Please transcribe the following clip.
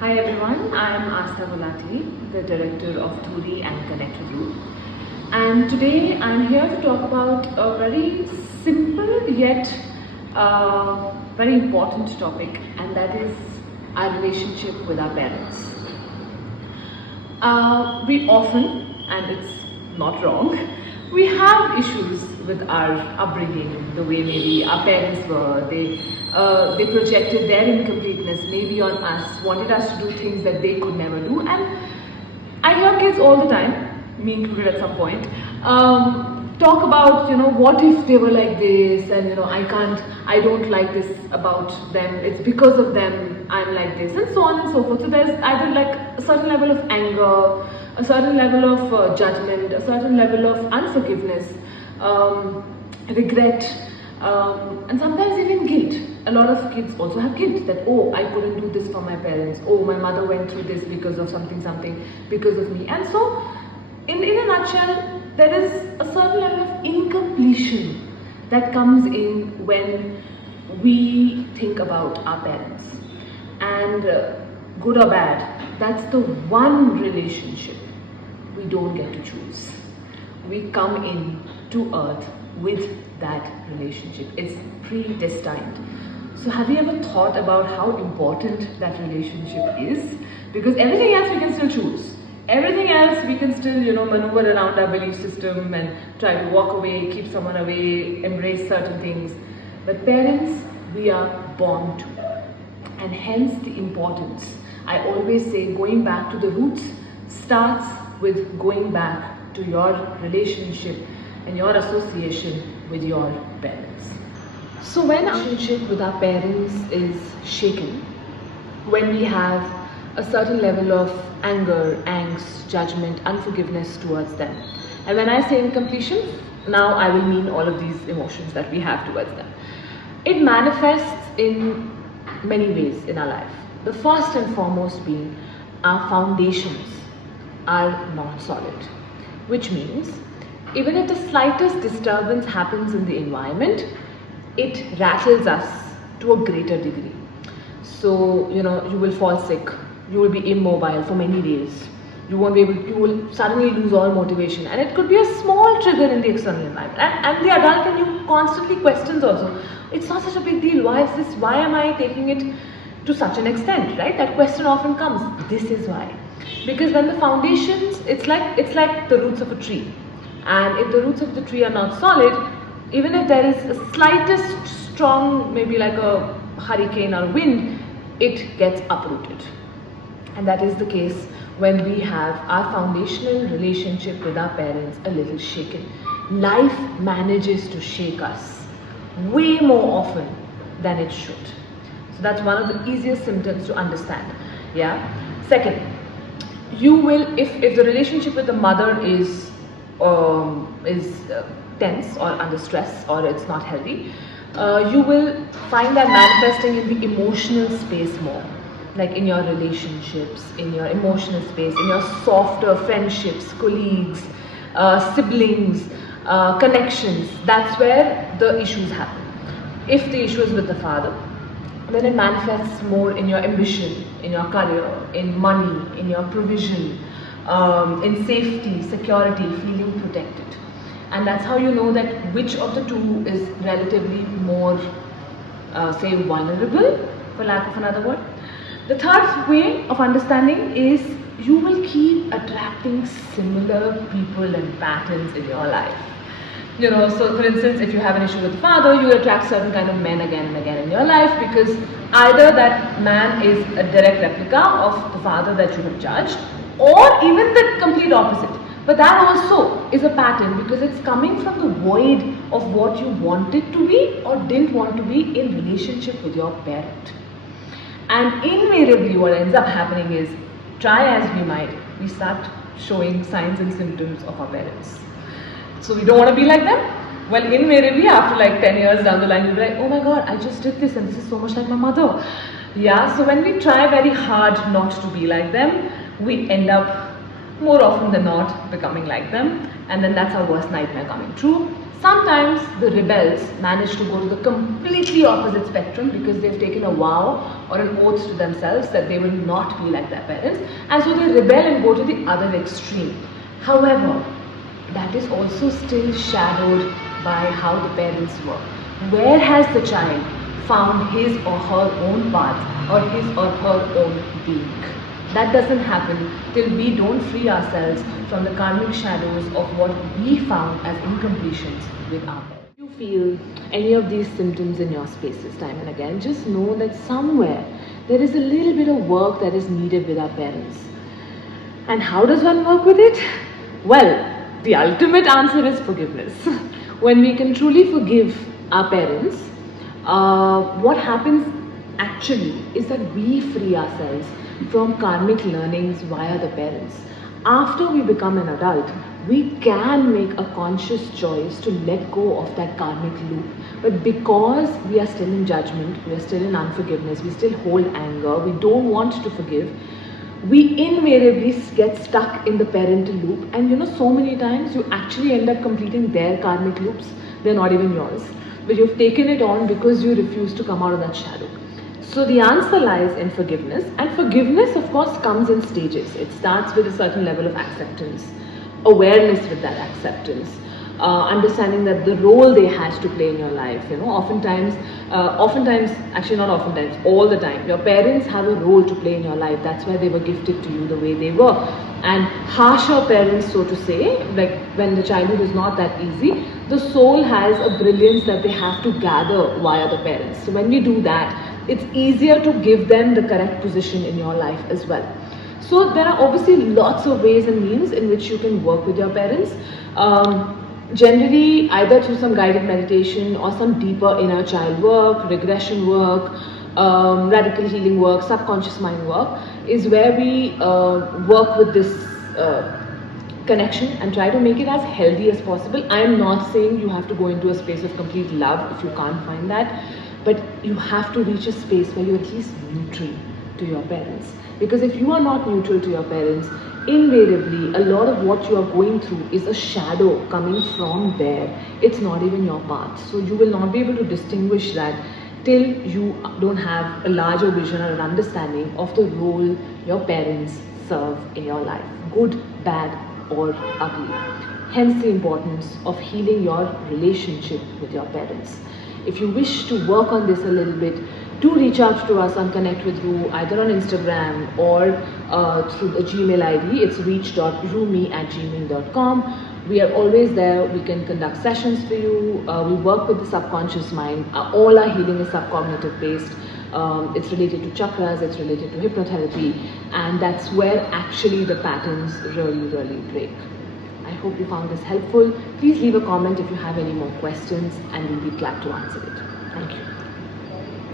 Hi everyone, I am Aastha, the director of Turi and Connect With You. And today I am here to talk about a very simple yet very important topic, and that is our relationship with our parents. We often, and it's not wrong, we have issues with our upbringing, the way maybe our parents were. They projected their incompleteness maybe on us, wanted us to do things that they could never do. And I hear kids all the time, me included at some point, talk about, what if they were like this, and I don't like this about them, it's because of them I'm like this, and so on and so forth. So there's either like a certain level of anger, a certain level of judgment, a certain level of unforgiveness, regret, and sometimes even guilt. A lot of kids also have guilt that, oh, I couldn't do this for my parents, oh, my mother went through this because of something, because of me. And so, in a nutshell, there is a certain level of incompletion that comes in when we think about our parents. And good or bad, that's the one relationship we don't get to choose. We come in to earth with that relationship. It's predestined. So have you ever thought about how important that relationship is? Because everything else we can still choose. Everything else we can still, maneuver around our belief system and try to walk away, keep someone away, embrace certain things. But parents, we are born to. And hence the importance. I always say going back to the roots starts with going back to your relationship and your association with your parents. So when our relationship with our parents is shaken, when we have a certain level of anger, angst, judgment, unforgiveness towards them, and when I say incompletion, now I will mean all of these emotions that we have towards them. It manifests in many ways in our life. The first and foremost being our foundations are not solid, which means even if the slightest disturbance happens in the environment, it rattles us to a greater degree. So, you will fall sick, you will be immobile for many days, you will suddenly lose all motivation, and it could be a small trigger in the external environment. And the adult in you constantly questions also, it's not such a big deal, why is this, why am I taking it to such an extent, right? That question often comes, this is why. Because when the foundations, it's like the roots of a tree. And if the roots of the tree are not solid, even if there is a slightest strong, maybe like a hurricane or wind, it gets uprooted. And that is the case when we have our foundational relationship with our parents a little shaken. Life manages to shake us way more often than it should. So that's one of the easiest symptoms to understand. Yeah. Second, you will, if the relationship with the mother is tense or under stress, or it's not healthy, you will find that manifesting in the emotional space more, like in your relationships, in your emotional space, in your softer friendships, colleagues, siblings, connections. That's where the issues happen. If the issue is with the father, then it manifests more in your ambition, in your career, in money, in your provision, in safety, security, feeling protected. And that's how you know that which of the two is relatively more, say, vulnerable, for lack of another word. The third way of understanding is you will keep attracting similar people and patterns in your life. So for instance, if you have an issue with the father, you attract certain kind of men again and again in your life, because either that man is a direct replica of the father that you have judged, or even the complete opposite. But that also is a pattern, because it's coming from the void of what you wanted to be or didn't want to be in relationship with your parent. And invariably what ends up happening is, try as we might, we start showing signs and symptoms of our parents. So we don't want to be like them? Well, invariably after like 10 years down the line, you'll be like, oh my god, I just did this and this is so much like my mother. Yeah, so when we try very hard not to be like them, we end up more often than not becoming like them, and then that's our worst nightmare coming true. Sometimes the rebels manage to go to the completely opposite spectrum because they've taken a vow or an oath to themselves that they will not be like their parents, and so they rebel and go to the other extreme. However, that is also still shadowed by how the parents were. Where has the child found his or her own path or his or her own being? That doesn't happen till we don't free ourselves from the karmic shadows of what we found as incompletions with our parents. If you feel any of these symptoms in your spaces time and again, just know that somewhere there is a little bit of work that is needed with our parents. And how does one work with it? Well, the ultimate answer is forgiveness. When we can truly forgive our parents, what happens actually is that we free ourselves from karmic learnings via the parents. After we become an adult, we can make a conscious choice to let go of that karmic loop. But because we are still in judgment, we are still in unforgiveness, we still hold anger, we don't want to forgive, we invariably get stuck in the parental loop. And so many times you actually end up completing their karmic loops. They're not even yours. But you've taken it on because you refuse to come out of that shadow. So the answer lies in forgiveness, and forgiveness of course comes in stages. It starts with a certain level of acceptance, awareness with that acceptance, understanding that the role they had to play in your life. Oftentimes, actually not oftentimes, all the time, your parents have a role to play in your life. That's why they were gifted to you the way they were. And harsher parents, so to say, like when the childhood is not that easy, the soul has a brilliance that they have to gather via the parents. So when we do that, it's easier to give them the correct position in your life as well. So there are obviously lots of ways and means in which you can work with your parents. Generally, either through some guided meditation or some deeper inner child work, regression work, radical healing work, subconscious mind work, is where we work with this connection and try to make it as healthy as possible. I am not saying you have to go into a space of complete love if you can't find that, but you have to reach a space where you're at least neutral to your parents. Because if you are not neutral to your parents, invariably a lot of what you are going through is a shadow coming from there. It's not even your path. So you will not be able to distinguish that till you don't have a larger vision or an understanding of the role your parents serve in your life, good, bad, or ugly. Hence the importance of healing your relationship with your parents. If you wish to work on this a little bit, do reach out to us and connect with Ru either on Instagram or through the Gmail ID. It's reach.rumi@gmail.com. We are always there. We can conduct sessions for you. We work with the subconscious mind. All our healing is subcognitive based. It's related to chakras, it's related to hypnotherapy, and that's where actually the patterns really break. I hope you found this helpful. Please leave a comment if you have any more questions and we'll be glad to answer it. Thank you.